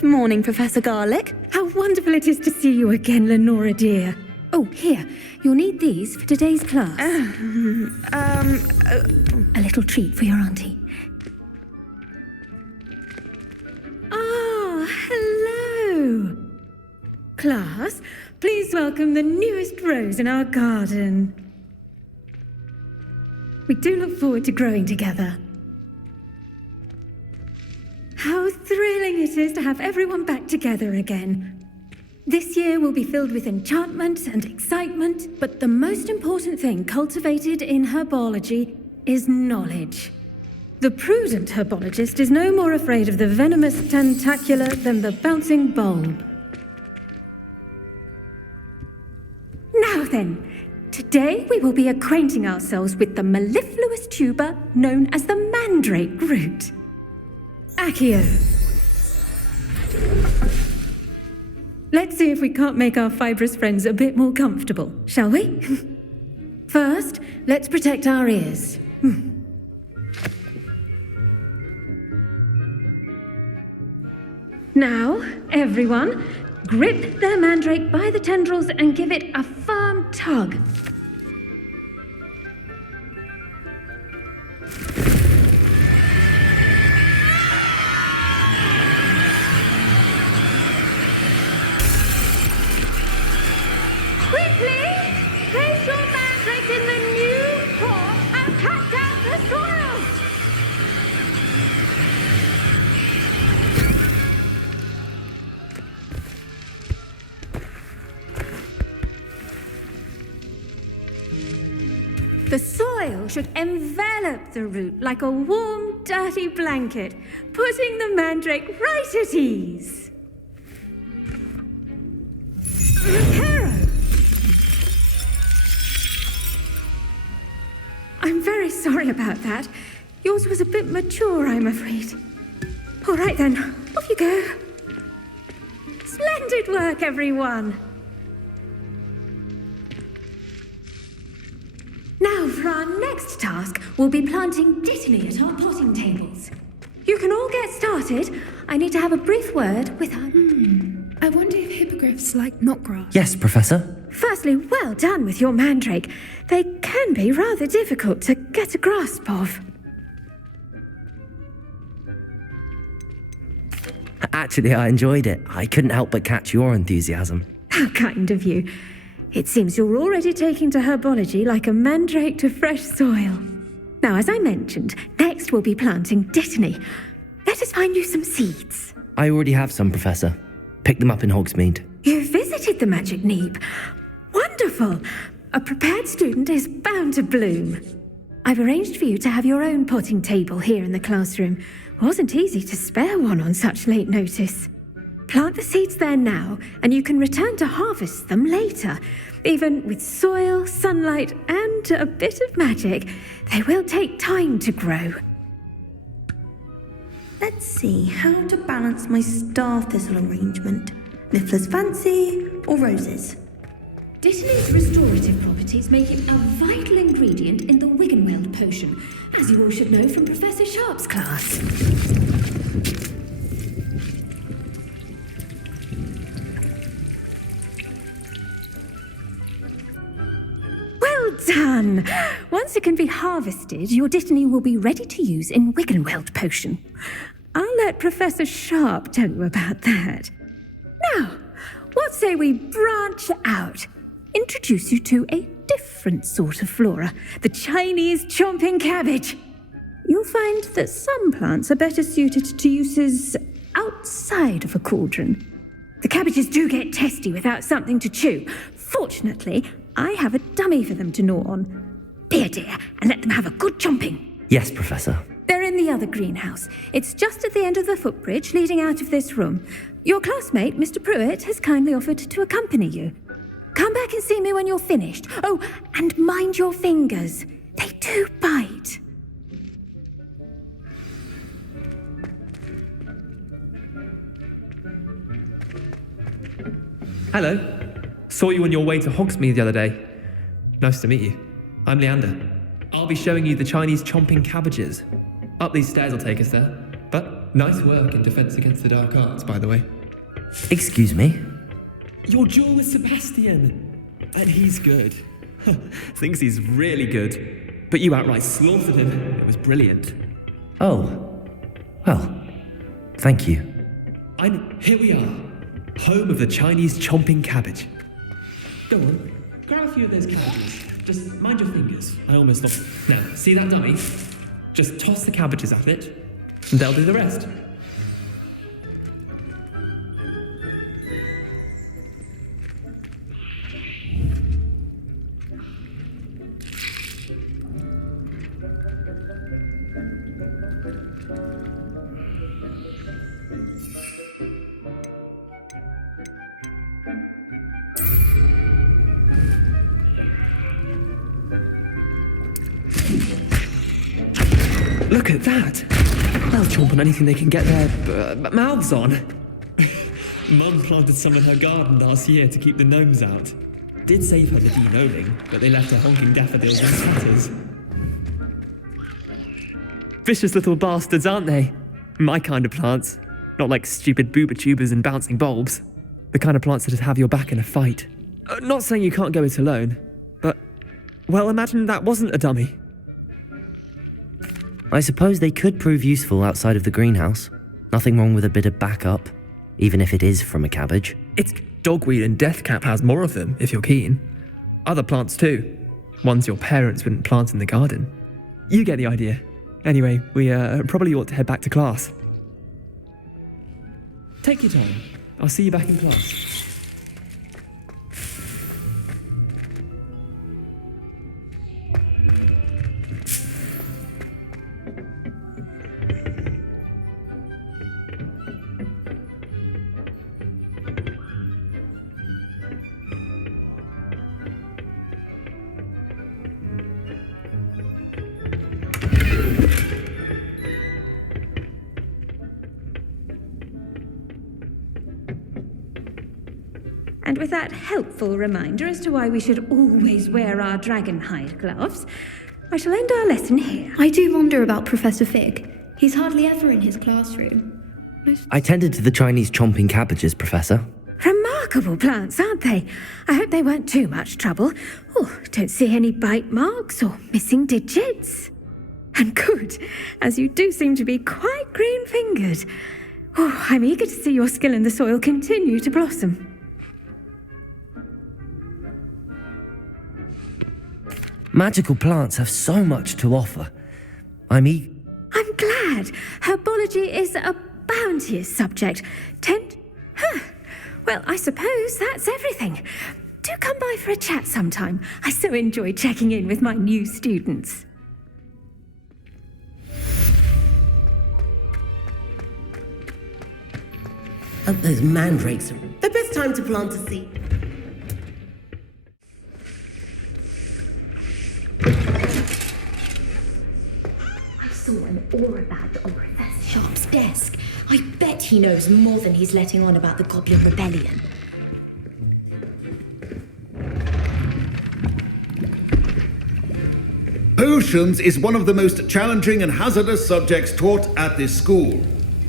Good morning, Professor Garlick. How wonderful it is to see you again, Lenora dear. Oh, here, you'll need these for today's class. A little treat for your auntie. Oh, hello. Class, please welcome the newest rose in our garden. We do look forward to growing together. How thrilling it is to have everyone back together again. This year will be filled with enchantment and excitement, but the most important thing cultivated in herbology is knowledge. The prudent herbologist is no more afraid of the venomous tentacula than the bouncing bulb. Now then, today we will be acquainting ourselves with the mellifluous tuber known as the mandrake root. Accio. Let's see if we can't make our fibrous friends a bit more comfortable, shall we? First, let's protect our ears. Now, everyone, grip their mandrake by the tendrils and give it a firm tug. Place your mandrake in the new pot and cut down the soil! The soil should envelop the root like a warm, dirty blanket, putting the mandrake right at ease. Reparo! I'm very sorry about that. Yours was a bit mature, I'm afraid. All right then, off you go. Splendid work, everyone. Now for our next task, we'll be planting dittany at our potting tables. You can all get started. I need to have a brief word with our... I wonder if hippogriffs like knotgrass. Yes, Professor. Firstly, well done with your mandrake. They can be rather difficult to get a grasp of. Actually, I enjoyed it. I couldn't help but catch your enthusiasm. How kind of you. It seems you're already taking to herbology like a mandrake to fresh soil. Now, as I mentioned, next we'll be planting dittany. Let us find you some seeds. I already have some, Professor. Picked them up in Hogsmeade. You visited the Magic Neep. Wonderful. A prepared student is bound to bloom. I've arranged for you to have your own potting table here in the classroom. Wasn't easy to spare one on such late notice. Plant the seeds there now, and you can return to harvest them later. Even with soil, sunlight, and a bit of magic, they will take time to grow. Let's see how to balance my star thistle arrangement. Miffler's Fancy or roses? Dittany's restorative properties make it a vital ingredient in the Wiggenweld potion, as you all should know from Professor Sharp's class. Well done! Once it can be harvested, your dittany will be ready to use in Wiggenweld potion. I'll let Professor Sharp tell you about that. Now, what say we branch out? Introduce you to a different sort of flora, the Chinese chomping cabbage. You'll find that some plants are better suited to uses outside of a cauldron. The cabbages do get testy without something to chew. Fortunately, I have a dummy for them to gnaw on. Be a dear and let them have a good chomping. Yes, Professor. They're in the other greenhouse. It's just at the end of the footbridge leading out of this room. Your classmate, Mr. Pruitt, has kindly offered to accompany you. Come back and see me when you're finished. Oh, and mind your fingers. They do bite. Hello. Saw you on your way to Hogsmeade the other day. Nice to meet you. I'm Leander. I'll be showing you the Chinese chomping cabbages. Up these stairs will take us there. But Nice work in Defense Against the Dark Arts, by the way. Excuse me? Your duel with Sebastian. And he's good. Thinks he's really good. But you outright slaughtered him. It was brilliant. Oh. Well, thank you. And here we are. Home of the Chinese chomping cabbage. Go on, grab a few of those cabbages. Just mind your fingers. I almost lost. Now, see that dummy? Just toss the cabbages at it, and they'll do the rest. Look at that! They'll chomp on anything they can get their mouths on. Mum planted some in her garden last year to keep the gnomes out. Did save her the de-gnoming, but they left her honking daffodils and tatters. Vicious little bastards, aren't they? My kind of plants. Not like stupid booba tubers and bouncing bulbs. The kind of plants that'd have your back in a fight. Not saying you can't go it alone, but, well, imagine that wasn't a dummy. I suppose they could prove useful outside of the greenhouse. Nothing wrong with a bit of backup, even if it is from a cabbage. It's dogweed and deathcap has more of them, if you're keen. Other plants too. Ones your parents wouldn't plant in the garden. You get the idea. Anyway, we probably ought to head back to class. Take your time. I'll see you back in class. And with that helpful reminder as to why we should always wear our dragon hide gloves, I shall end our lesson here. I do wonder about Professor Fig. He's hardly ever in his classroom. I tended to the Chinese chomping cabbages, Professor. Remarkable plants, aren't they? I hope they weren't too much trouble. Oh, don't see any bite marks or missing digits. And good, as you do seem to be quite green-fingered. Oh, I'm eager to see your skill in the soil continue to blossom. Magical plants have so much to offer. I'm glad. Herbology is a bounteous subject. Well, I suppose that's everything. Do come by for a chat sometime. I so enjoy checking in with my new students. Those mandrakes. The best time to plant a seed. I saw an aura badge on Professor Sharp's desk. I bet he knows more than he's letting on about the Goblin Rebellion. Potions is one of the most challenging and hazardous subjects taught at this school.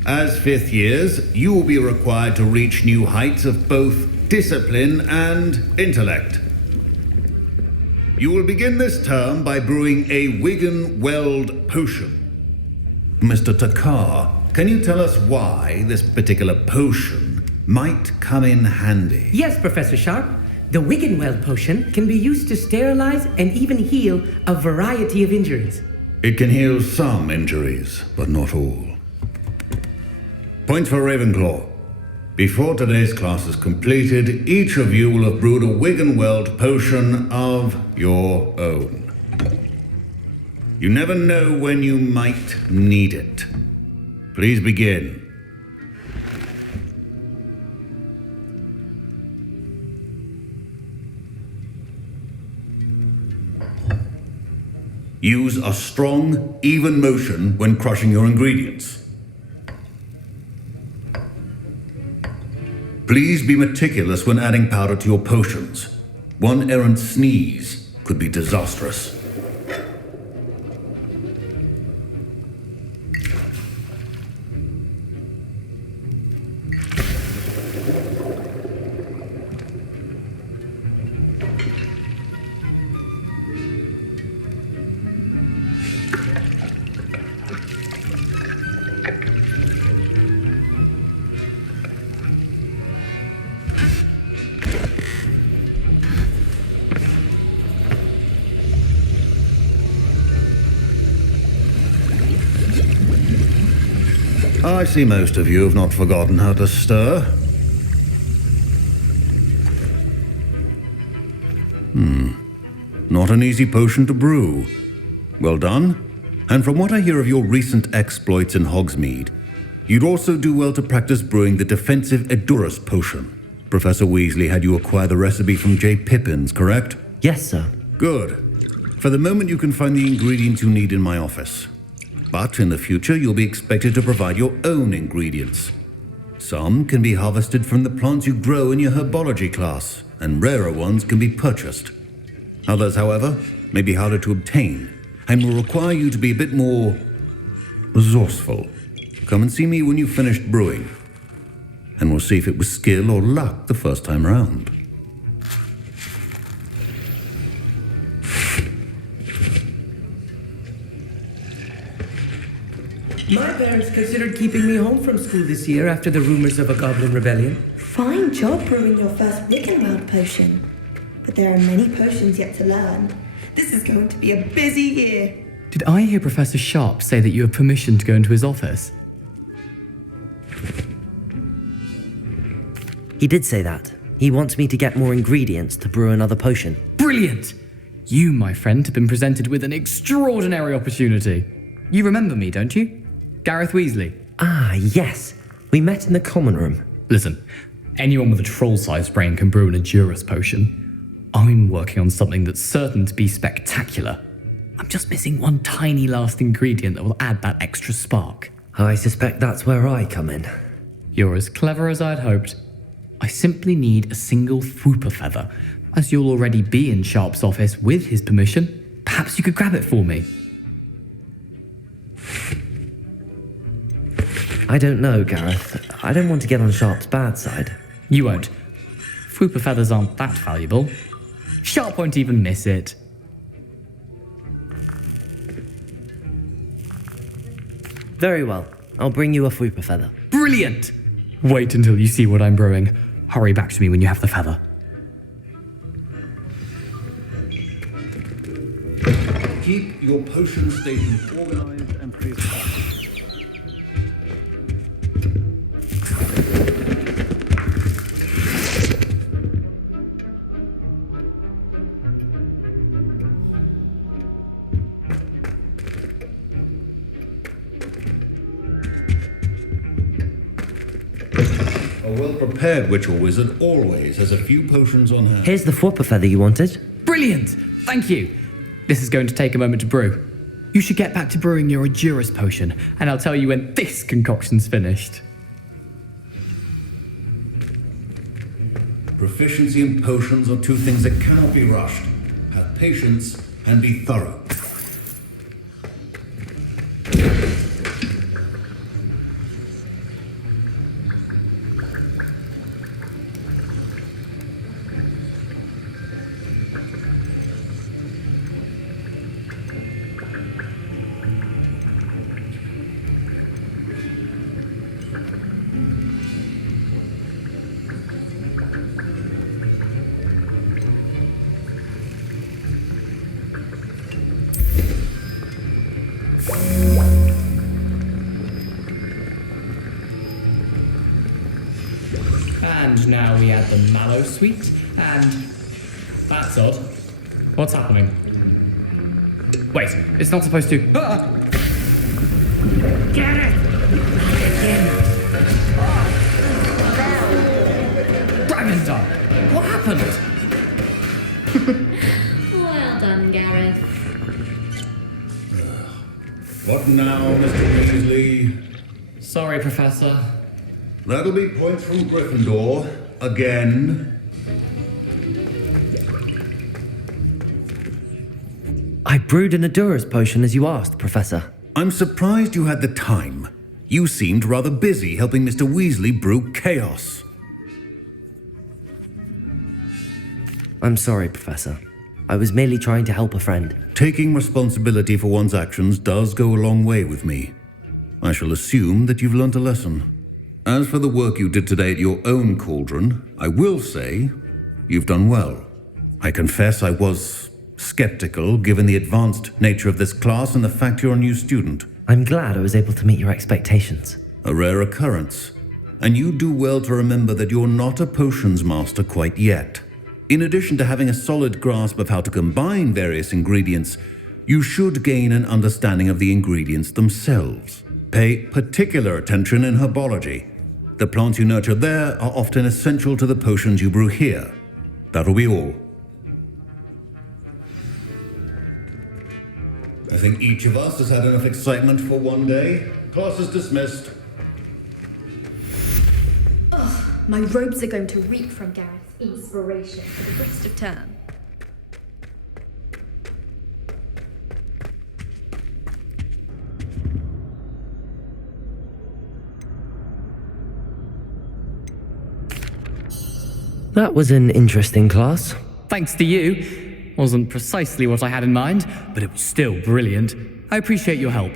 As fifth years, you will be required to reach new heights of both discipline and intellect. You will begin this term by brewing a Wiggenweld potion. Mr. Takar, can you tell us why this particular potion might come in handy? Yes, Professor Sharp. The Wiggenweld potion can be used to sterilize and even heal a variety of injuries. It can heal some injuries, but not all. Point for Ravenclaw. Before today's class is completed, each of you will have brewed a Wiggenweld potion of your own. You never know when you might need it. Please begin. Use a strong, even motion when crushing your ingredients. Please be meticulous when adding powder to your potions. One errant sneeze could be disastrous. I see most of you have not forgotten how to stir. Not an easy potion to brew. Well done. And from what I hear of your recent exploits in Hogsmeade, you'd also do well to practice brewing the defensive Edurus potion. Professor Weasley had you acquire the recipe from J. Pippins, correct? Yes, sir. Good. For the moment, you can find the ingredients you need in my office. But in the future, you'll be expected to provide your own ingredients. Some can be harvested from the plants you grow in your Herbology class, and rarer ones can be purchased. Others, however, may be harder to obtain, and will require you to be a bit more resourceful. Come and see me when you've finished brewing, and we'll see if it was skill or luck the first time round. My parents considered keeping me home from school this year after the rumors of a goblin rebellion. Fine job brewing your first Wickenweld potion. But there are many potions yet to learn. This is going to be a busy year. Did I hear Professor Sharp say that you have permission to go into his office? He did say that. He wants me to get more ingredients to brew another potion. Brilliant! You, my friend, have been presented with an extraordinary opportunity. You remember me, don't you? Gareth Weasley. Ah, yes. We met in the common room. Listen, anyone with a troll-sized brain can brew an Edurus potion. I'm working on something that's certain to be spectacular. I'm just missing one tiny last ingredient that will add that extra spark. I suspect that's where I come in. You're as clever as I'd hoped. I simply need a single Fwooper feather. As you'll already be in Sharp's office with his permission, perhaps you could grab it for me. I don't know, Gareth. I don't want to get on Sharp's bad side. You won't. Fwooper feathers aren't that valuable. Sharp won't even miss it. Very well. I'll bring you a Fwooper feather. Brilliant! Wait until you see what I'm brewing. Hurry back to me when you have the feather. Keep your potion station organized and prepared. A well-prepared witch or wizard always has a few potions on hand. Here's the Fwooper feather you wanted. Brilliant! Thank you. This is going to take a moment to brew. You should get back to brewing your Edurus potion, and I'll tell you when this concoction's finished. Proficiency in potions are two things that cannot be rushed. Have patience and be thorough. And now we add the mallow sweet, and that's odd. What's happening? Wait, it's not supposed to. Ah! Get it! Dragondar! What happened? Well done, Gareth. What now, Mr. Weasley? Sorry, Professor. That'll be points from Gryffindor. Again. I brewed an Edurus potion as you asked, Professor. I'm surprised you had the time. You seemed rather busy helping Mr. Weasley brew chaos. I'm sorry, Professor. I was merely trying to help a friend. Taking responsibility for one's actions does go a long way with me. I shall assume that you've learnt a lesson. As for the work you did today at your own cauldron, I will say you've done well. I confess I was skeptical given the advanced nature of this class and the fact you're a new student. I'm glad I was able to meet your expectations. a rare occurrence, and you do well to remember that you're not a potions master quite yet. In addition to having a solid grasp of how to combine various ingredients, you should gain an understanding of the ingredients themselves. Pay particular attention in herbology. The plants you nurture there are often essential to the potions you brew here. That'll be all. I think each of us has had enough excitement for one day. Class is dismissed. Ugh, my robes are going to reek from Gareth's inspiration for the rest of term. That was an interesting class. Thanks to you. Wasn't precisely what I had in mind, but it was still brilliant. I appreciate your help.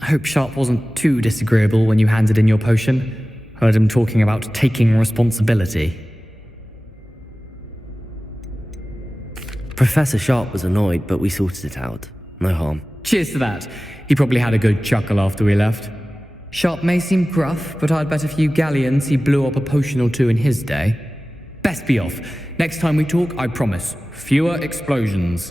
I hope Sharp wasn't too disagreeable when you handed in your potion. Heard him talking about taking responsibility. Professor Sharp was annoyed, but we sorted it out. No harm. Cheers to that. He probably had a good chuckle after we left. Sharp may seem gruff, but I'd bet a few galleons he blew up a potion or two in his day. Best be off. Next time we talk, I promise, fewer explosions.